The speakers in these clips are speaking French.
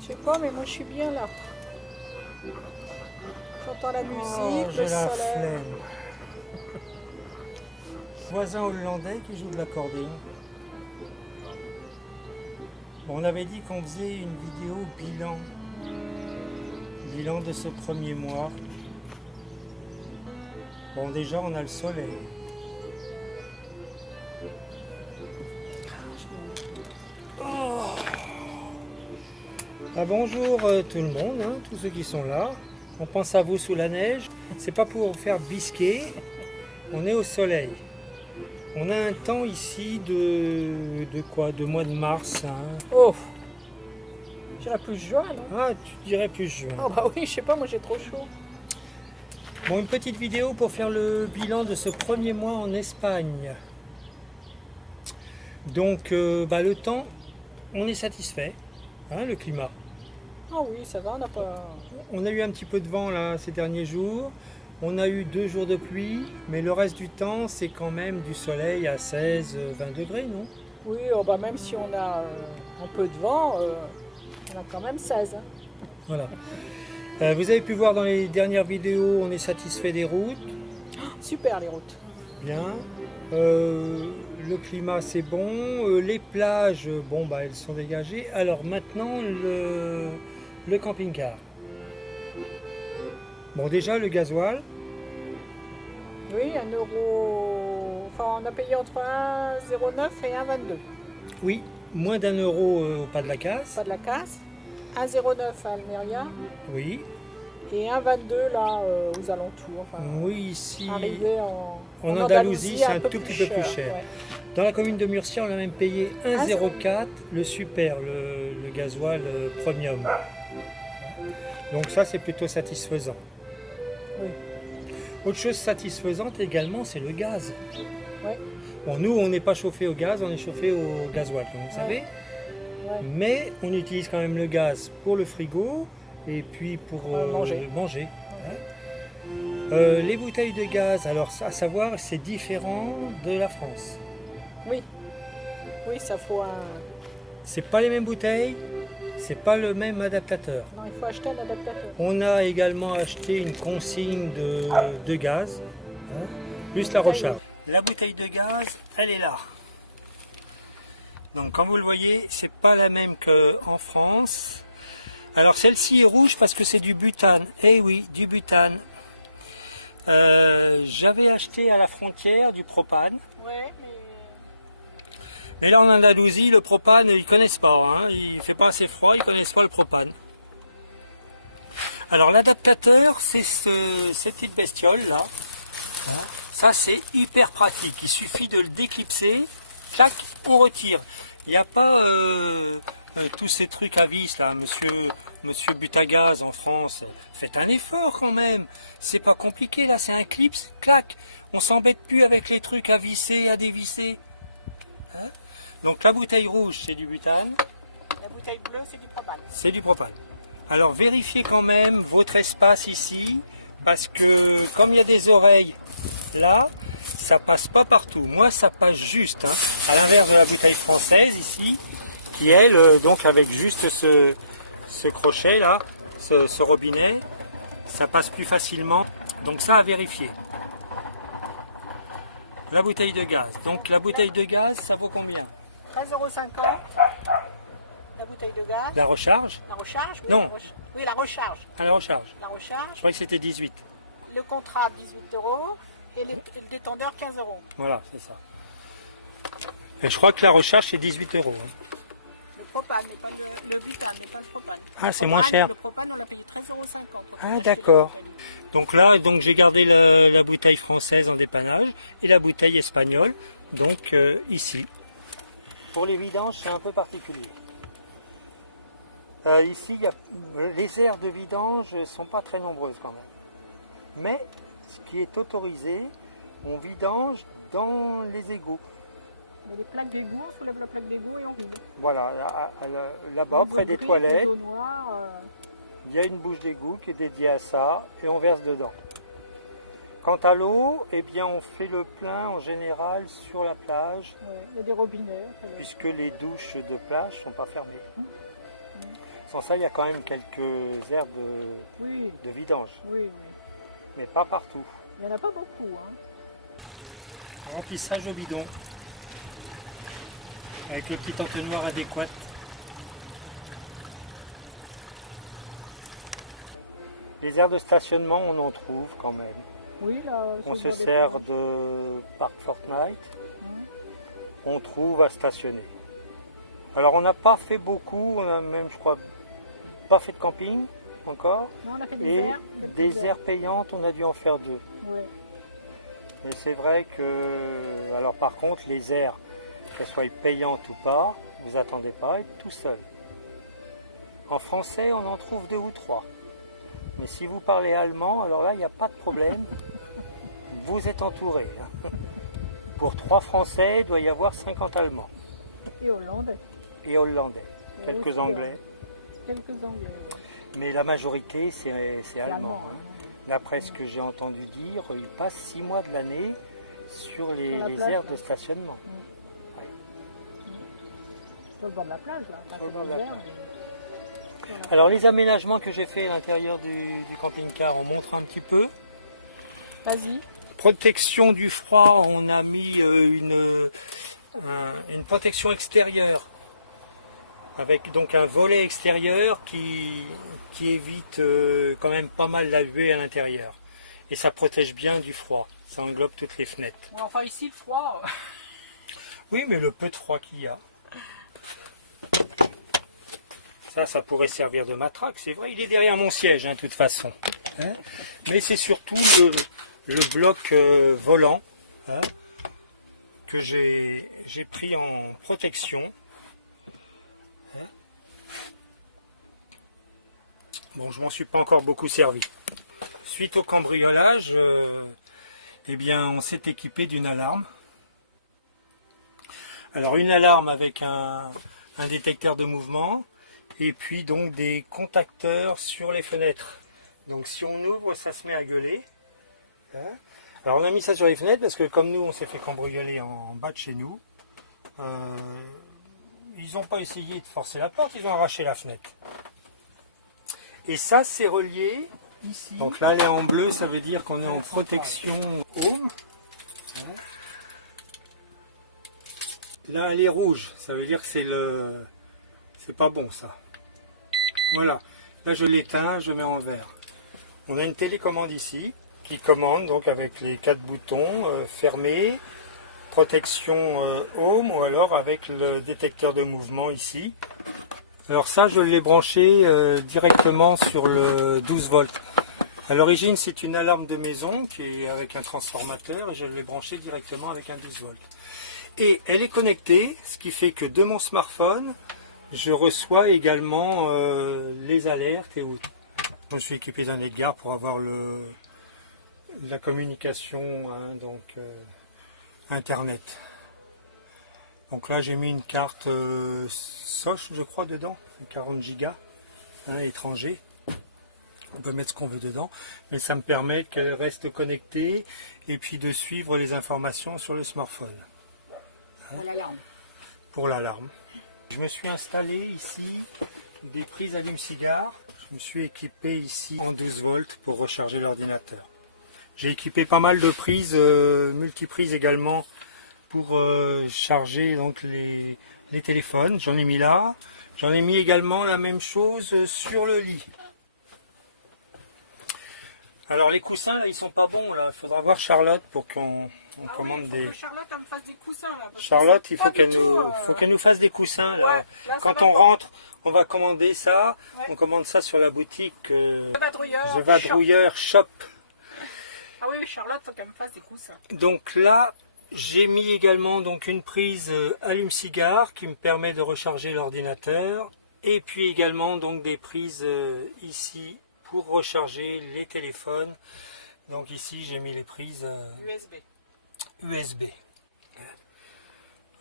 Je sais pas, mais moi je suis bien là. J'entends la musique, J'ai le la soleil. flemme. Voisin hollandais qui joue de l'accordéon. Bon, on avait dit qu'on faisait une vidéo bilan. Bilan de ce premier mois. Bon, déjà, on a le soleil. Oh. Ah, bonjour tout le monde, hein, tous ceux qui sont là. On pense à vous sous la neige. C'est pas pour faire bisquer. On est au soleil. On a un temps ici de quoi? De mois de mars. Hein. Oh, j'irai plus juin, non? Ah, tu dirais plus juin. Oh bah oui, je sais pas, moi j'ai trop chaud. Bon, une petite vidéo pour faire le bilan de ce premier mois en Espagne. Donc, le temps, on est satisfait. Hein, le climat. Ah oui, ça va, on n'a pas... On a eu un petit peu de vent là ces derniers jours. On a eu 2 jours de pluie, mais le reste du temps, c'est quand même du soleil à 16-20 degrés, non? Oui, oh bah même si on a un peu de vent, on a quand même 16. Hein. Voilà. Vous avez pu voir dans les dernières vidéos, on est satisfait des routes. Super les routes. Bien. Le climat c'est bon. Les plages, bon bah elles sont dégagées. Alors maintenant le camping-car. Bon déjà le gasoil. Oui, 1 euro... Enfin, on a payé entre 1,09 et 1,22. Oui, moins d'1 euro au pas de la casse. Pas de la casse. 1,09 à Almeria Oui. et 1,22 là aux alentours. Enfin, Oui, ici arrivé en en Andalousie, c'est un peu tout plus petit peu plus cher, cher. ouais. Dans la commune de Murcia, on a même payé 1,04 le super, le gasoil premium. Donc ça, c'est plutôt satisfaisant. Oui. Autre chose satisfaisante également, c'est le gaz. Ouais. Bon, nous, on n'est pas chauffé au gaz, on est chauffé au gasoil, comme vous savez. Ouais. Mais on utilise quand même le gaz pour le frigo et puis pour manger. Les bouteilles de gaz, alors à savoir, c'est différent de la France. Oui. Oui, ça faut un... C'est pas les mêmes bouteilles, c'est pas le même adaptateur. Non, il faut acheter un adaptateur. On a également acheté une consigne de gaz, hein, plus la recharge. La bouteille de gaz, elle est là. Donc comme vous le voyez, c'est pas la même qu'en France. Alors celle-ci est rouge parce que c'est du butane. Eh oui, du butane. J'avais acheté à la frontière du propane. Ouais, mais... Mais là en Andalousie, le propane, ils connaissent pas. Hein. Il fait pas assez froid, ils connaissent pas le propane. Alors l'adaptateur, c'est cette petite bestiole là. Ça c'est hyper pratique. Il suffit de le déclipser, clac, on retire. Il n'y a pas tous ces trucs à vis là, monsieur Butagaz en France. Faites un effort quand même. C'est pas compliqué là, c'est un clips, clac. On s'embête plus avec les trucs à visser, à dévisser. Hein. Donc la bouteille rouge c'est du butane. La bouteille bleue, c'est du propane. C'est du propane. Alors vérifiez quand même votre espace ici, parce que comme il y a des oreilles là, ça passe pas partout. Moi ça passe juste, hein, à l'inverse de la bouteille française ici, qui elle, donc avec juste ce crochet là, ce robinet, ça passe plus facilement. Donc ça à vérifier. La bouteille de gaz. Donc la bouteille de gaz, ça vaut combien? 13,50 €. La bouteille de gaz. La recharge? La recharge, oui. Non. Oui, la recharge. À la recharge. La recharge. Je crois que c'était 18. Le contrat, 18 €. Et le détendeur, 15 €. Voilà, c'est ça. Et je crois que la recharge, c'est 18 euros. Hein. Le propane, n'est pas le butane, n'est pas le propane. Ah, c'est moins cher. Le propane, on a payé 13,50 €. Ah, d'accord. Donc là, j'ai gardé la bouteille française en dépannage et la bouteille espagnole, donc ici. Pour les vidanges, c'est un peu particulier. Ici, les aires de vidange ne sont pas très nombreuses quand même. Mais ce qui est autorisé, on vidange dans les égouts. Les plaques d'égout, on soulève la plaque d'égout et on vide. Voilà, là-bas, près des toilettes, D'eau noire, il y a une bouche d'égout qui est dédiée à ça et on verse dedans. Quant à l'eau, eh bien, on fait le plein en général sur la plage, ouais, il y a des robinets. puisque les douches de plage ne sont pas fermées. Sans ça, il y a quand même quelques aires Oui, de vidange, oui, oui. mais pas partout. Il n'y en a pas beaucoup. Hein. Remplissage au bidon, avec le petit entonnoir adéquat. Les aires de stationnement, on en trouve quand même. Oui, là, On je se vois des sert plages. de parc Fortnite, on trouve à stationner. Alors on n'a pas fait beaucoup, on a même, je crois, pas fait de camping encore. Non, on a fait des Et aires. des aires payantes, on a dû en faire 2. Ouais. Mais c'est vrai que, alors par contre, les aires, qu'elles soient payantes ou pas, vous attendez pas à être tout seul. En français, on en trouve 2 ou 3. Mais si vous parlez allemand, alors là, il n'y a pas de problème. Vous êtes entouré. Hein. Pour 3 Français, il doit y avoir 50 Allemands. Et hollandais. Et Hollandais. Et Quelques aussi, Anglais. Quelques anglais. Ouais. Mais la majorité, c'est allemand. Allemand, Hein. D'après ce que j'ai entendu dire, ils passent 6 mois de l'année sur les plage, aires là. de stationnement. Sur le bord de la plage, là. Sur le bord de la des aires, plage. Voilà. Alors les aménagements que j'ai fait à l'intérieur du camping-car, on montre un petit peu. Vas-y. Protection du froid, on a mis une protection extérieure avec donc un volet extérieur qui évite quand même pas mal la buée à l'intérieur. Et ça protège bien du froid, ça englobe toutes les fenêtres. Ouais, enfin, ici, le froid. Oui, mais le peu de froid qu'il y a. Ça pourrait servir de matraque, c'est vrai. Il est derrière mon siège, hein, de toute façon. Hein, mais c'est surtout le bloc volant, hein, que j'ai pris en protection. Hein. Bon, je m'en suis pas encore beaucoup servi. Suite au cambriolage, eh bien, on s'est équipé d'une alarme. Alors, une alarme avec un détecteur de mouvement. Et puis donc des contacteurs sur les fenêtres. Donc si on ouvre, ça se met à gueuler. Hein. Alors on a mis ça sur les fenêtres parce que comme nous on s'est fait cambrioler en bas de chez nous, ils n'ont pas essayé de forcer la porte, ils ont arraché la fenêtre. Et ça c'est relié ici. Donc là elle est en bleu, ça veut dire qu'on est en protection home. Hein. Là elle est rouge, ça veut dire que c'est pas bon ça. Voilà, là je l'éteins, je mets en vert. On a une télécommande ici qui commande donc avec les 4 boutons fermés, protection home ou alors avec le détecteur de mouvement ici. Alors ça je l'ai branché directement sur le 12 volts. À l'origine c'est une alarme de maison qui est avec un transformateur et je l'ai branché directement avec un 12 volts. Et elle est connectée, ce qui fait que de mon smartphone, je reçois également les alertes et autres. Je me suis équipé d'un Edgar pour avoir la communication, hein, donc Internet. Donc là j'ai mis une carte Soch, je crois, dedans, 40 gigas, hein, étranger. On peut mettre ce qu'on veut dedans, mais ça me permet qu'elle reste connectée et puis de suivre les informations sur le smartphone. Hein, pour l'alarme. Je me suis installé ici des prises allume-cigare. Je me suis équipé ici en 12 volts pour recharger l'ordinateur. J'ai équipé pas mal de prises, multiprises également, pour charger donc les téléphones. J'en ai mis là. J'en ai mis également la même chose sur le lit. Alors les coussins là, ils sont pas bons là. Il faudra voir Charlotte pour qu'on commande des. Charlotte, elle me fasse des coussins là. Charlotte, il faut qu'elle nous fasse des coussins. Là. Ouais, là, quand on rentre, on va commander ça. Ouais. On commande ça sur la boutique The Vadrouilleur Shop. Ah oui, Charlotte, faut qu'elle me fasse des coussins. Donc là, j'ai mis également donc une prise allume-cigare qui me permet de recharger l'ordinateur. Et puis également donc des prises ici pour recharger les téléphones. Donc ici, j'ai mis les prises USB.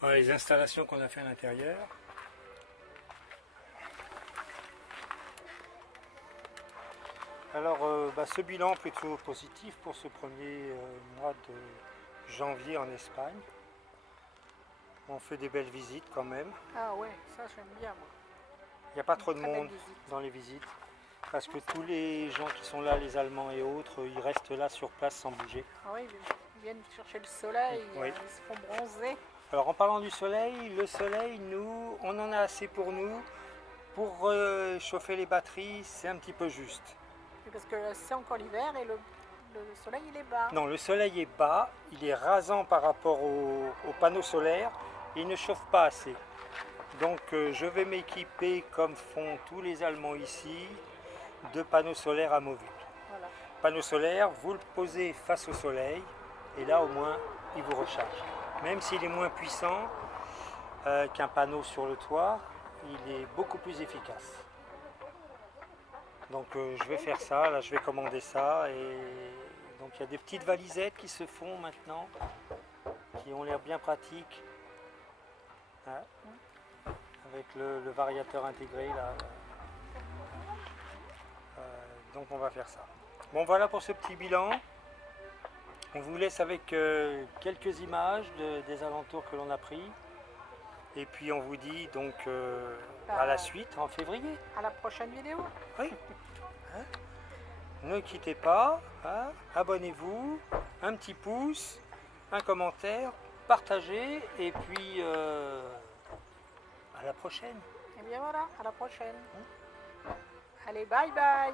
Voilà les installations qu'on a fait à l'intérieur. Alors ce bilan plutôt positif pour ce premier mois de janvier en Espagne. On fait des belles visites quand même. Ah ouais, ça j'aime bien moi. Il n'y a pas trop de Très belle monde visite. dans les visites. Parce que tous les gens qui sont là, les Allemands et autres, ils restent là sur place sans bouger. Ah oui, ils viennent chercher le soleil, Oui. ils se font bronzer. Alors en parlant du soleil, le soleil, nous, on en a assez pour nous. Pour chauffer les batteries, c'est un petit peu juste. Parce que c'est encore l'hiver et le soleil il est bas. Non, le soleil est bas, il est rasant par rapport aux panneaux solaires, et il ne chauffe pas assez. Donc je vais m'équiper, comme font tous les Allemands ici, de panneaux solaires amovibles. Voilà. Panneau solaire, vous le posez face au soleil, et là au moins il vous recharge. Même s'il est moins puissant qu'un panneau sur le toit, il est beaucoup plus efficace. Donc je vais faire ça, là je vais commander ça, et donc il y a des petites valisettes qui se font maintenant, qui ont l'air bien pratiques, hein, avec le variateur intégré là. Donc on va faire ça. Bon, voilà pour ce petit bilan. On vous laisse avec quelques images des alentours que l'on a pris. Et puis on vous dit donc à la suite en février. À la prochaine vidéo. Oui. Hein? Ne quittez pas, hein? Abonnez-vous, un petit pouce, un commentaire, partagez, et puis à la prochaine. Et bien voilà, à la prochaine. Allez, bye bye.